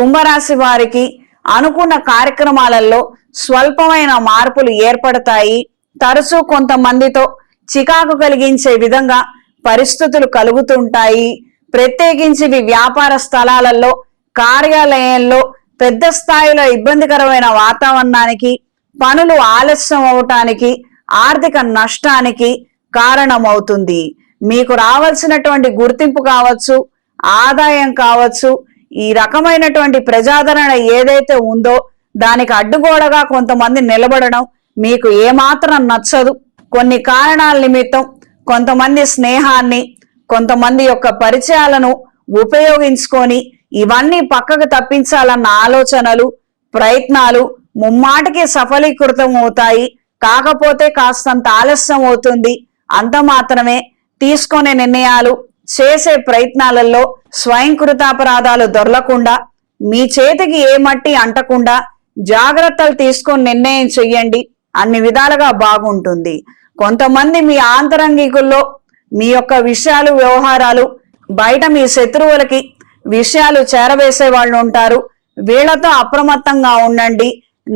కుంభరాశి వారికి అనుకున్న కార్యక్రమాలలో స్వల్పమైన మార్పులు ఏర్పడతాయి. తరచూ కొంతమందితో చికాకు కలిగించే విధంగా పరిస్థితులు కలుగుతుంటాయి ప్రత్యేకించి ఇవి వ్యాపార స్థలాలలో కార్యాలయంలో పెద్ద స్థాయిలో ఇబ్బందికరమైన వాతావరణానికి పనులు ఆలస్యం అవటానికి ఆర్థిక నష్టానికి కారణమవుతుంది. మీకు రావాల్సినటువంటి గుర్తింపు కావచ్చు ఆదాయం కావచ్చు ఈ రకమైనటువంటి ప్రజాదరణ ఏదైతే ఉందో దానికి అడ్డుగోడగా కొంతమంది నిలబడడం మీకు ఏమాత్రం నచ్చదు. కొన్ని కారణాల నిమిత్తం కొంతమంది స్నేహాన్ని కొంతమంది యొక్క పరిచయాలను ఉపయోగించుకొని ఇవన్నీ పక్కకు తప్పించాలన్న ఆలోచనలు ప్రయత్నాలు ముమ్మాటికి సఫలీకృతం అవుతాయి. కాకపోతే కాస్తంత ఆలస్యం అవుతుంది. అంత మాత్రమే తీసుకునే నిర్ణయాలు చేసే ప్రయత్నాలలో స్వయంకృతాపరాధాలు దొరలకుండా మీ చేతికి ఏ మట్టి అంటకుండా జాగ్రత్తలు తీసుకొని నిర్ణయం చెయ్యండి. అన్ని విధాలుగా బాగుంటుంది. కొంతమంది మీ ఆంతరంగికుల్లో మీ యొక్క విషయాలు వ్యవహారాలు బయట మీ శత్రువులకి విషయాలు చేరవేసే వాళ్ళు ఉంటారు. వీళ్ళతో అప్రమత్తంగా ఉండండి.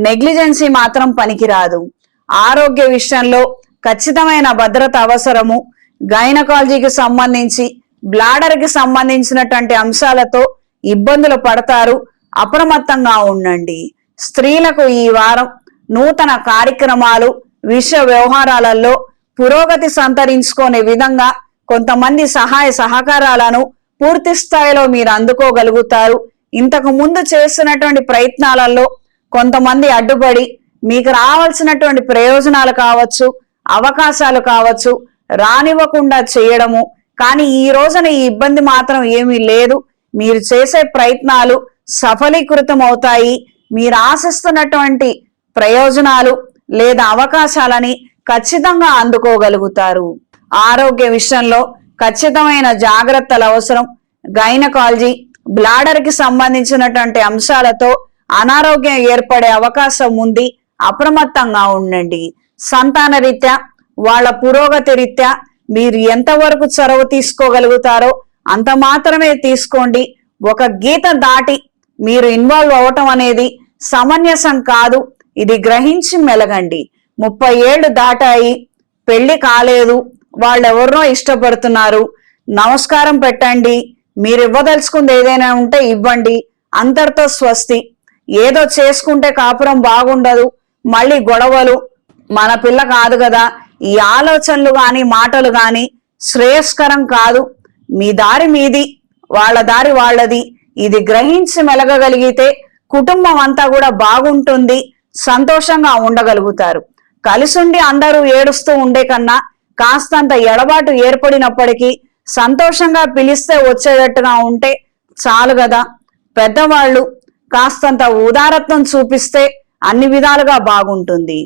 నెగ్లిజెన్సీ మాత్రం పనికిరాదు. ఆరోగ్య విషయంలో ఖచ్చితమైన భద్రత అవసరము. గైనకాలజీకి సంబంధించి బ్లాడర్కి సంబంధించినటువంటి అంశాలతో ఇబ్బందులు పడతారు. అప్రమత్తంగా ఉండండి. స్త్రీలకు ఈ వారం నూతన కార్యక్రమాలు విషయ వ్యవహారాలలో పురోగతి సంతరించుకునే విధంగా కొంతమంది సహాయ సహకారాలను పూర్తి స్థాయిలో మీరు అందుకోగలుగుతారు. ఇంతకు ముందు చేస్తున్నటువంటి ప్రయత్నాలలో కొంతమంది అడ్డుపడి మీకు రావాల్సినటువంటి ప్రయోజనాలు కావచ్చు అవకాశాలు కావచ్చు రానివ్వకుండా చేయడము కానీ ఈ రోజున ఈ ఇబ్బంది మాత్రం ఏమీ లేదు. మీరు చేసే ప్రయత్నాలు సఫలీకృతం అవుతాయి. మీరు ఆశిస్తున్నటువంటి ప్రయోజనాలు లేదా అవకాశాలని ఖచ్చితంగా అందుకోగలుగుతారు. ఆరోగ్య విషయంలో ఖచ్చితమైన జాగ్రత్తలు అవసరం. గైనకాలజీ బ్లాడర్కి సంబంధించినటువంటి అంశాలతో అనారోగ్యం ఏర్పడే అవకాశం ఉంది. అప్రమత్తంగా ఉండండి. సంతాన రీత్యా వాళ్ళ పురోగతి రీత్యా మీరు ఎంతవరకు చొరవ తీసుకోగలుగుతారో అంత మాత్రమే తీసుకోండి. ఒక గీత దాటి మీరు ఇన్వాల్వ్ అవటం అనేది సమంజసం కాదు. ఇది గ్రహించి మెలగండి. ముప్పై ఏళ్ళు దాటాయి. పెళ్ళి కాలేదు. వాళ్ళెవరినో ఇష్టపడుతున్నారు. నమస్కారం పెట్టండి. మీరు ఇవ్వదలుచుకుంది ఏదైనా ఉంటే ఇవ్వండి. అంతటితో స్వస్తి. ఏదో చేసుకుంటే కాపురం బాగుండదు. మళ్ళీ గొడవలు. మన పిల్ల కాదు కదా. ఈ ఆలోచనలు గాని మాటలు గాని శ్రేయస్కరం కాదు. మీ దారి మీది వాళ్ళ దారి వాళ్ళది. ఇది గ్రహించి మెలగగలిగితే కుటుంబం అంతా కూడా బాగుంటుంది సంతోషంగా ఉండగలుగుతారు. కలిసుండి అందరూ ఏడుస్తూ ఉండే కన్నా కాస్తంత ఎడబాటు ఏర్పడినప్పటికీ సంతోషంగా పిలిస్తే వచ్చేటట్టుగా ఉంటే చాలు కదా పెద్దవాళ్ళు కాస్తంత ఉదారత్వం చూపిస్తే అన్ని విధాలుగా బాగుంటుంది.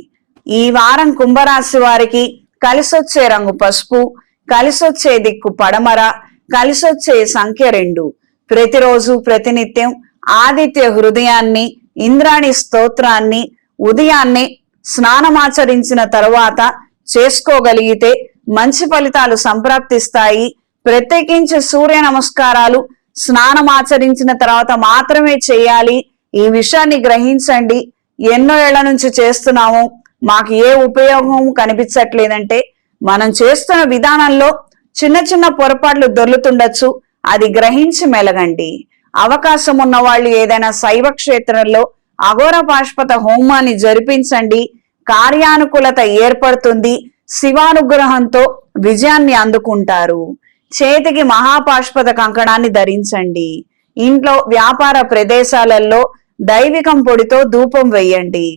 ఈ వారం కుంభరాశి వారికి కలిసొచ్చే రంగు పసుపు కలిసొచ్చే దిక్కు పడమర కలిసొచ్చే సంఖ్య రెండు. ప్రతిరోజు ప్రతినిత్యం ఆదిత్య హృదయాన్ని ఇంద్రాణి స్తోత్రాన్ని ఉదయాన్నే స్నానమాచరించిన తరువాత చేసుకోగలిగితే మంచి ఫలితాలు సంప్రాప్తిస్తాయి. ప్రత్యేకించి సూర్య నమస్కారాలు స్నానమాచరించిన తర్వాత మాత్రమే చేయాలి. ఈ విషయాన్ని గ్రహించండి. ఎన్నో ఏళ్ళ నుంచి చేస్తున్నాము. మాకు ఏ ఉపయోగం కనిపించట్లేదంటే మనం చేస్తున్న విధానంలో చిన్న చిన్న పొరపాట్లు దొర్లుతుండొచ్చు అది గ్రహించి మెలగండి. అవకాశం ఉన్న వాళ్ళు ఏదైనా శైవ క్షేత్రంలో అఘోర పాష్పత హోమాన్ని జరిపించండి. కార్యానుకూలత ఏర్పడుతుంది. శివానుగ్రహంతో విజయాన్ని అందుకుంటారు. చేతికి మహాపాష్పత కంకణాన్ని ధరించండి. ఇంట్లో వ్యాపార ప్రదేశాలలో దైవికం పొడితో ధూపం వేయండి.